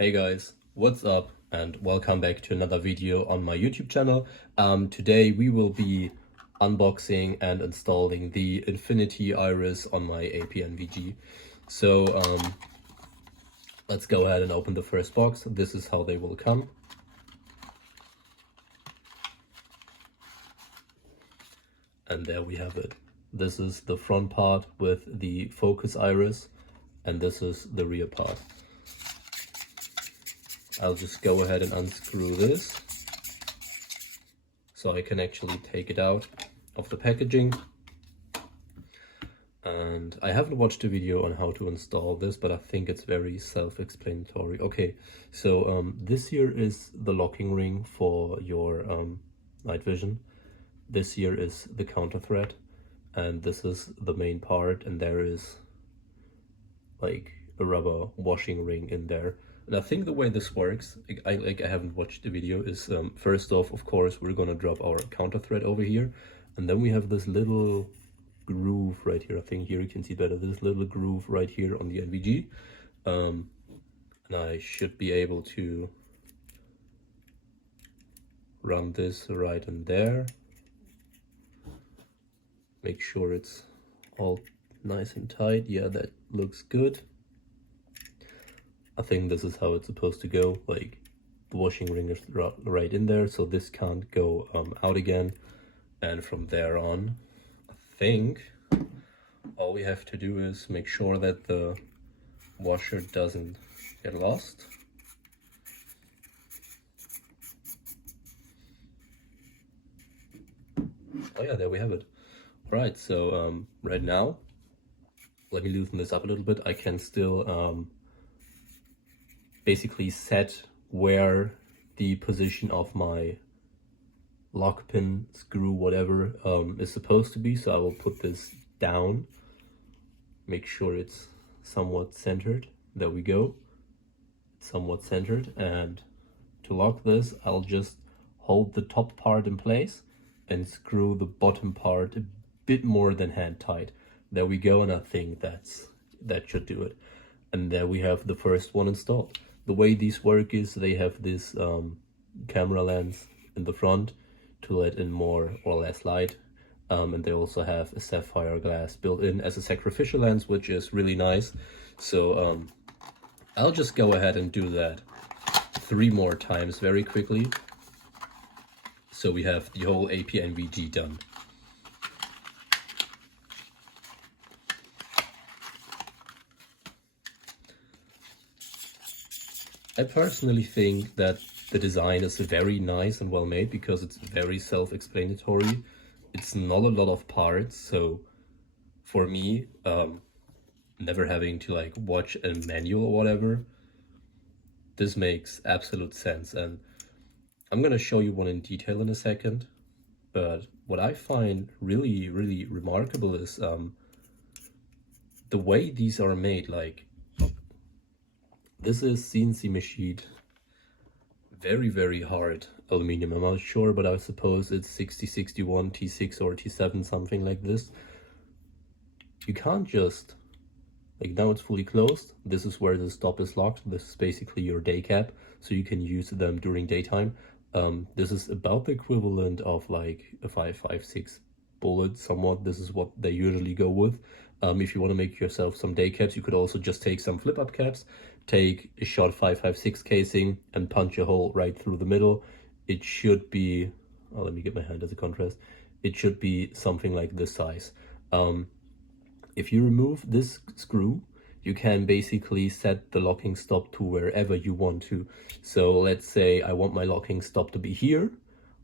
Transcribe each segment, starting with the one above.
Hey guys, what's up and welcome back to another video on my YouTube channel. Today we will be unboxing and installing the Infinity Iris on my Apnvg. So let's go ahead and open the first box. This is how they will come. And there we have it. This is the front part with the focus iris, and this is the rear part. I'll just go ahead and unscrew this so I can actually take it out of the packaging. And I haven't watched a video on how to install this, but I think it's very self-explanatory. Okay, so this here is the locking ring for your Nightvision. This here is the counter thread, and this is the main part, and there is like a rubber washing ring in there. And I think the way this works, I haven't watched the video, is first off, of course, we're gonna drop our counter thread over here, and then we have this little groove right here. I think here you can see better, this little groove right here on the NVG. And I should be able to run this right in there. Make sure it's all nice and tight. Yeah, that looks good. I think this is how it's supposed to go. Like, the washing ring is right in there, so this can't go out again. And from there on, I think all we have to do is make sure that the washer doesn't get lost. Oh yeah, there we have it. All right, so right now, let me loosen this up a little bit. I can still basically set where the position of my lock pin, screw, whatever is supposed to be. So I will put this down, make sure it's somewhat centered. There we go, somewhat centered. And to lock this, I'll just hold the top part in place and screw the bottom part a bit more than hand tight. There we go, and I think that should do it. And there we have the first one installed. The way these work is they have this camera lens in the front to let in more or less light, and they also have a sapphire glass built in as a sacrificial lens, which is really nice. So I'll just go ahead and do that 3 more times very quickly, so we have the whole Apnvg done. I personally think that the design is very nice and well made because it's very self-explanatory. It's not a lot of parts, so for me, never having to like watch a manual or whatever, this makes absolute sense. And I'm gonna show you one in detail in a second, but what I find really, really remarkable is the way these are made. Like, this is CNC machined, very, very hard aluminum. I'm not sure, but I suppose it's 6061 T6 or T7, something like this. You can't just, like, now it's fully closed. This is where the stop is locked. This is basically your day cap, so you can use them during daytime. This is about the equivalent of like a 5.56 bullet somewhat. This is what they usually go with. If you want to make yourself some day caps, you could also just take some flip-up caps, take a short 5.56 casing and punch a hole right through the middle. It should be, oh, let me get my hand as a contrast. It should be something like this size. If you remove this screw, you can basically set the locking stop to wherever you want to. So let's say I want my locking stop to be here.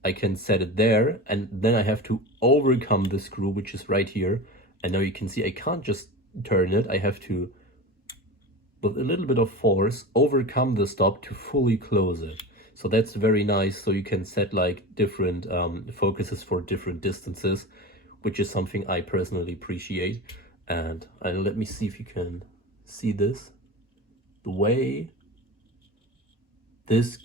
I can set it there, and then I have to overcome the screw, which is right here. And now you can see I can't just turn it. I have to, with a little bit of force, overcome the stop to fully close it. So that's very nice. So you can set like different focuses for different distances, which is something I personally appreciate. And let me see if you can see this. The way this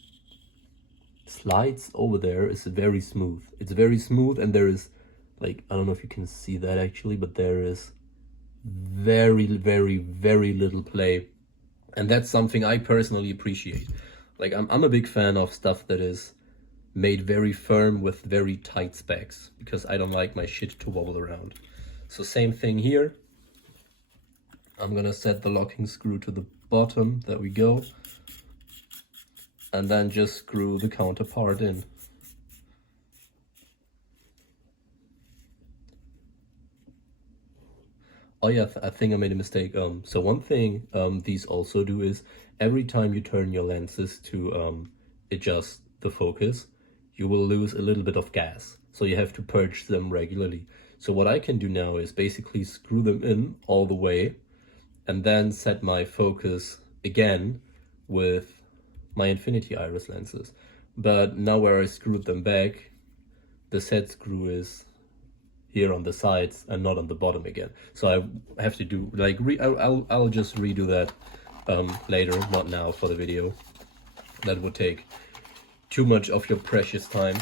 slides over there is very smooth. It's very smooth, and there is, like, I don't know if you can see that actually, but there is very, very, very little play And that's something I personally appreciate. Like I'm a big fan of stuff that is made very firm with very tight specs, because I don't like my shit to wobble around. So same thing here. I'm gonna set the locking screw to the bottom. There we go. And then just screw the counterpart in. Oh yeah, I think I made a mistake. So one thing these also do is every time you turn your lenses to adjust the focus, you will lose a little bit of gas. So you have to purge them regularly. So what I can do now is basically screw them in all the way and then set my focus again with my infinity iris lenses. But now where I screwed them back, the set screw is here on the sides and not on the bottom again. So I have to do like I'll just redo that later, not now for the video. That would take too much of your precious time.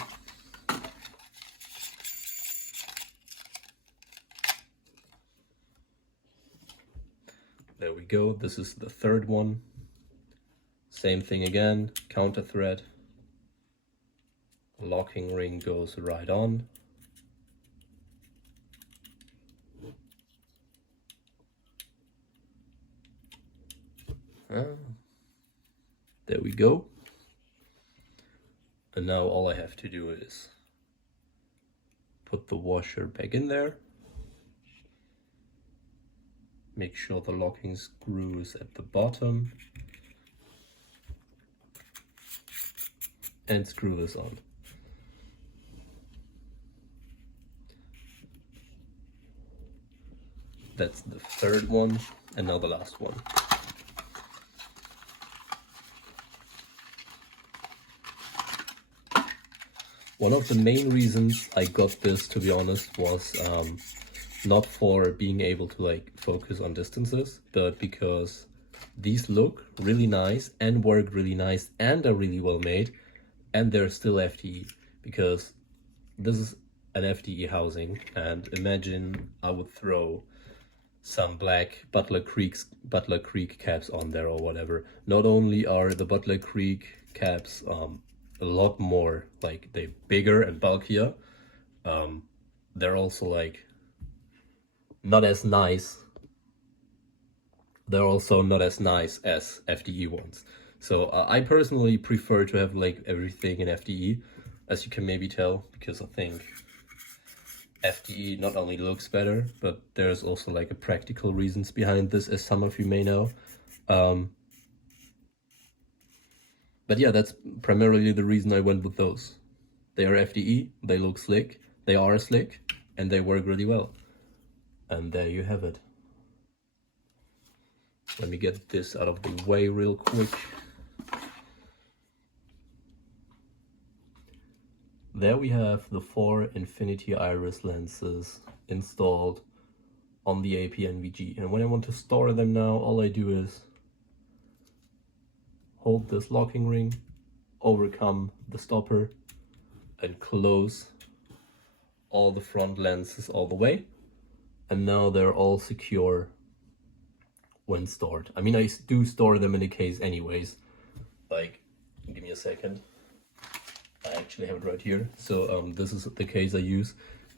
There we go. This is the third one. Same thing again, counter thread. Locking ring goes right on. There we go. And now all I have to do is put the washer back in there. Make sure the locking screw is at the bottom. And screw this on. That's the third one, and now the last one. One of the main reasons I got this, to be honest, was not for being able to like focus on distances, but because these look really nice and work really nice and are really well made, and they're still FTE, because this is an FTE housing, and imagine I would throw some black Butler Creek caps on there or whatever. Not only are the Butler Creek caps a lot more, like they're bigger and bulkier, they're also like not as nice. They're also not as nice as FDE ones. So I personally prefer to have like everything in FDE, as you can maybe tell, because I think FDE not only looks better, but there's also like a practical reasons behind this, as some of you may know. But yeah, that's primarily the reason I went with those. They are FDE, they look slick, they are slick, and they work really well. And there you have it. Let me get this out of the way real quick. There we have the 4 infinity iris lenses installed on the Apnvg. And when I want to store them now, all I do is hold this locking ring, overcome the stopper, and close all the front lenses all the way. And now they're all secure when stored. I mean, I do store them in a case anyways. Like, give me a second. I actually have it right here. So this is the case I use.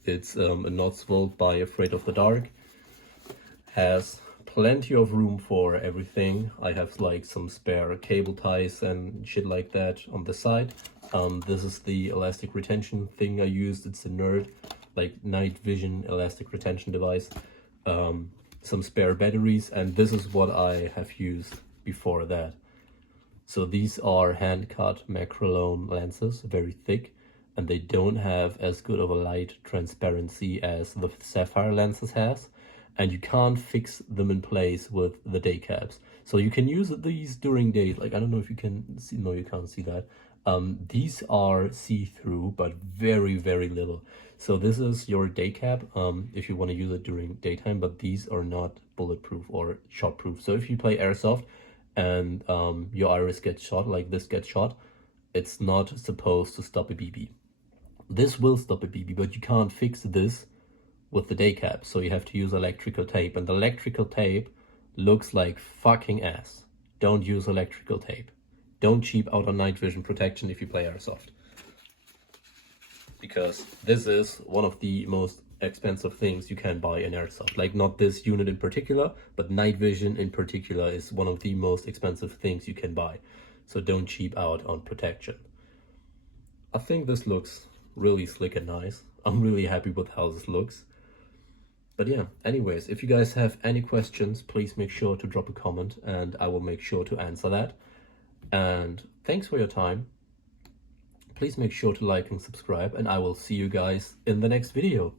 It's a Knotsvolt by Afraid of the Dark. Has plenty of room for everything. I have like some spare cable ties and shit like that on the side. This is the elastic retention thing I used. It's a Nerd, like Nightvision elastic retention device. Some spare batteries, and this is what I have used before that. So these are hand-cut macrolone lenses, very thick, and they don't have as good of a light transparency as the sapphire lenses has, and you can't fix them in place with the day caps. So you can use these during day, like I don't know if you can see, no you can't see that. These are see-through, but very, very little. So this is your day cap if you want to use it during daytime, but these are not bulletproof or shot-proof. So if you play airsoft and your iris gets shot, like this gets shot, it's not supposed to stop a BB. This will stop a BB, but you can't fix this with the day cap, so you have to use electrical tape, and the electrical tape looks like fucking ass. don't use electrical tape. Don't cheap out on night vision protection if you play airsoft. Because this is one of the most expensive things you can buy in airsoft. Like, not this unit in particular, but night vision in particular is one of the most expensive things you can buy. So don't cheap out on protection. I think this looks really slick and nice. I'm really happy with how this looks. But yeah, anyways, if you guys have any questions, please make sure to drop a comment and I will make sure to answer that. And thanks for your time. Please make sure to like and subscribe, and I will see you guys in the next video.